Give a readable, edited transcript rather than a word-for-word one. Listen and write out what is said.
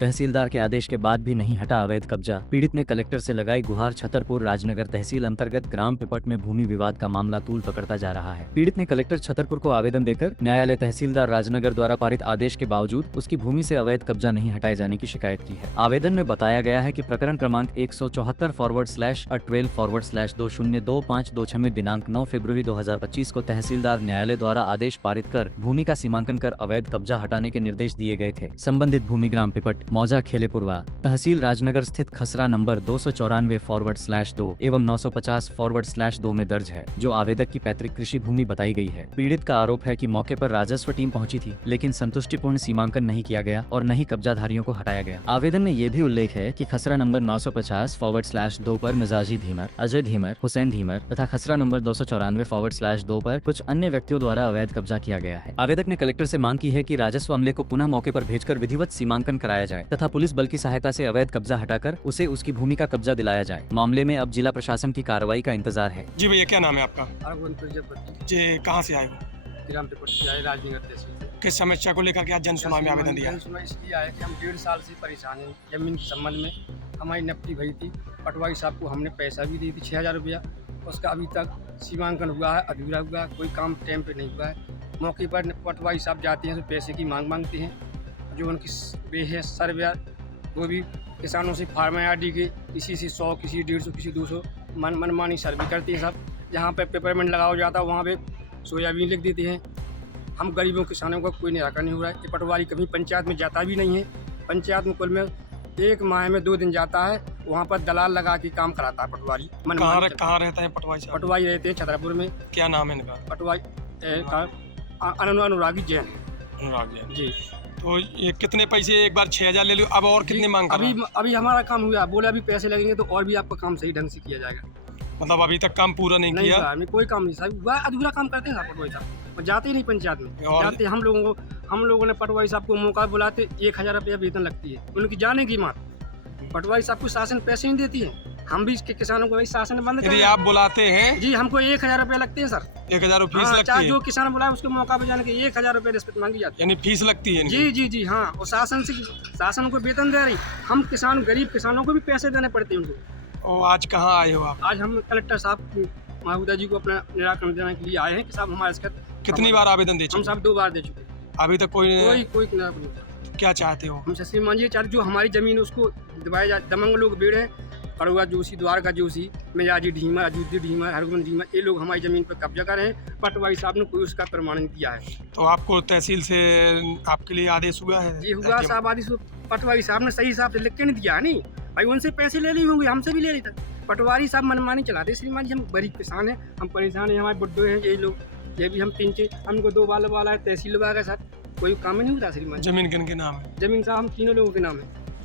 तहसीलदार के आदेश के बाद भी नहीं हटा अवैध कब्जा। पीड़ित ने कलेक्टर से लगाई गुहार। छतरपुर राजनगर तहसील अंतर्गत ग्राम पिपट में भूमि विवाद का मामला तूल पकड़ता जा रहा है। पीड़ित ने कलेक्टर छतरपुर को आवेदन देकर न्यायालय तहसीलदार राजनगर द्वारा पारित आदेश के बावजूद उसकी भूमि से अवैध कब्जा नहीं हटाए जाने की शिकायत की है। आवेदन में बताया गया है कि प्रकरण क्रमांक 174/12/2025 में दिनांक 9 फरवरी 2025 को तहसीलदार न्यायालय द्वारा आदेश पारित कर भूमि का सीमांकन कर अवैध कब्जा हटाने के निर्देश दिए गए थे। संबंधित भूमि ग्राम पिपट मौजा खेलेपुरवा तहसील राजनगर स्थित खसरा नंबर 294/2 एवं 950/2 में दर्ज है, जो आवेदक की पैतृक कृषि भूमि बताई गई है। पीड़ित का आरोप है कि मौके पर राजस्व टीम पहुंची थी, लेकिन संतुष्टिपूर्ण सीमांकन नहीं किया गया और न ही कब्जाधारियों को हटाया गया। आवेदन में ये भी उल्लेख है कि खसरा नंबर 950/2 पर मिजाजी धीमर, अजय धीमर, हुसैन धीमर तथा खसरा नंबर 294/2 पर कुछ अन्य व्यक्तियों द्वारा अवैध कब्जा किया गया है। आवेदक ने कलेक्टर से मांग की है कि राजस्व अमले को पुनः मौके पर भेजकर विधिवत सीमांकन कराया जाए तथा पुलिस बल की सहायता से अवैध कब्जा हटाकर उसे उसकी भूमि का कब्जा दिलाया जाए। मामले में अब जिला प्रशासन की कार्रवाई का इंतजार है। जी भैया, क्या नाम है आपका? प्रजापति जी, कहाँ से आए हो? ग्राम पिपट से आए, राजनगर तहसील से। किस समस्या को लेकर के आज जनसुनवाई में आवेदन दिया? जनसुनवाई इसलिए आया कि हम 1.5 साल से परेशान हैं जमीन के संबंध में। हमारी नपटी भई थी, पटवारी साहब को हमने पैसा भी दी थी 6,000 रुपया। उसका अभी तक सीमांकन हुआ है, अधूरा हुआ है, कोई काम टाइम पे नहीं हुआ है। मौके पर पटवारी साहब जाते हैं तो पैसे की मांग मांगते हैं, जो उनकी वे है सर्वे, वो भी किसानों से फार्म आईडी के किसी से 100, किसी 150, किसी 200 मनमानी सर्वे करते हैं सब। जहाँ पे पेपरमेंट लगाया जाता है वहाँ पे सोयाबीन लिख देते हैं। हम गरीबों किसानों का कोई निराकरण नहीं हो रहा है। ये पटवारी कभी पंचायत में जाता भी नहीं है। पंचायत में कुल में 1 माह में 2 दिन जाता है, वहाँ पर दलाल लगा के काम कराता है पटवारी। कहाँ रहता है पटवारी साहब? पटवारी रहते हैं छतरपुर में। क्या नाम है इनका? पटवारी अनुरागी जैन। अनुराग जैन जी। तो ये कितने पैसे? एक बार 6,000 ले लो, अब और कितने मांग कर रहे हैं? अभी हमारा काम हुआ, बोला अभी पैसे लगेंगे तो और भी आपका काम सही ढंग से किया जाएगा। मतलब अभी तक काम पूरा नहीं किया? नहीं, कोई काम नहीं साहब, वह अधूरा काम करते हैं साहब पटवारी साहब। और जाते ही नहीं पंचायत में, जाते हम लोगों ने पटवारी साहब को मौका बुलाते 1,000 रुपया वेतन लगती है उनकी जाने की मात। पटवारी साहब को शासन पैसे नहीं देती है, हम भी इसके किसानों को वही शासन बंद यदि आप बुलाते हैं? जी, हमको 1,000 रुपया लगते हैं सर। 1,000 फीस लगती चाहे है? जो किसान बुलाए उसको मौका पे जाने के 1,000 रुपया रिश्वत मांगी जाती है। यानी फीस लगती है इनकी? जी हाँ, और शासन को वेतन दे रही, हम किसान गरीब किसानों को भी पैसे देने पड़ते हैं उनको। और आज कहाँ आए हो आप? आज हम कलेक्टर साहब महोदय जी को अपना निराकरण देने के लिए आए हैं कि साहब हमारे इसका कितनी बार आवेदन दे हम चुके? साहब 2 बार दे चुके हैं, अभी तक कोई निराकरण नहीं। क्या चाहते हो? हम श्रीमान जी चाहते जो हमारी जमीन उसको दिवाया जाए। दमंग लोग भीड़ हैं, अरुआ जोशी, द्वारका जोशी, मिजाजी ढीमर, अजुद्दी ढीमर, हरगुन ढीमर, ये लोग हमारी ज़मीन पर कब्जा कर रहे हैं। पटवारी साहब ने कोई उसका प्रमाण नहीं दिया है। तो आपको तहसील से आपके लिए आदेश हुआ है? जी हुआ साहब, आदेश पटवारी साहब ने सही हिसाब से लिख के नहीं दिया नहीं भाई। उनसे पैसे ले ली होंगे, हमसे भी ले ली था। पटवारी साहब मनमानी चलाते श्रीमान जी। हम गरीब किसान हैं, हम परेशान हैं, हमारे बुड्ढे हैं ये लोग, ये भी हम 3 हमको 2 बाल वाला है तहसील वाला के साथ, कोई काम नहीं होता श्रीमान। जमीन किन के नाम है? जमीन साहब हम तीनों लोगों के नाम है।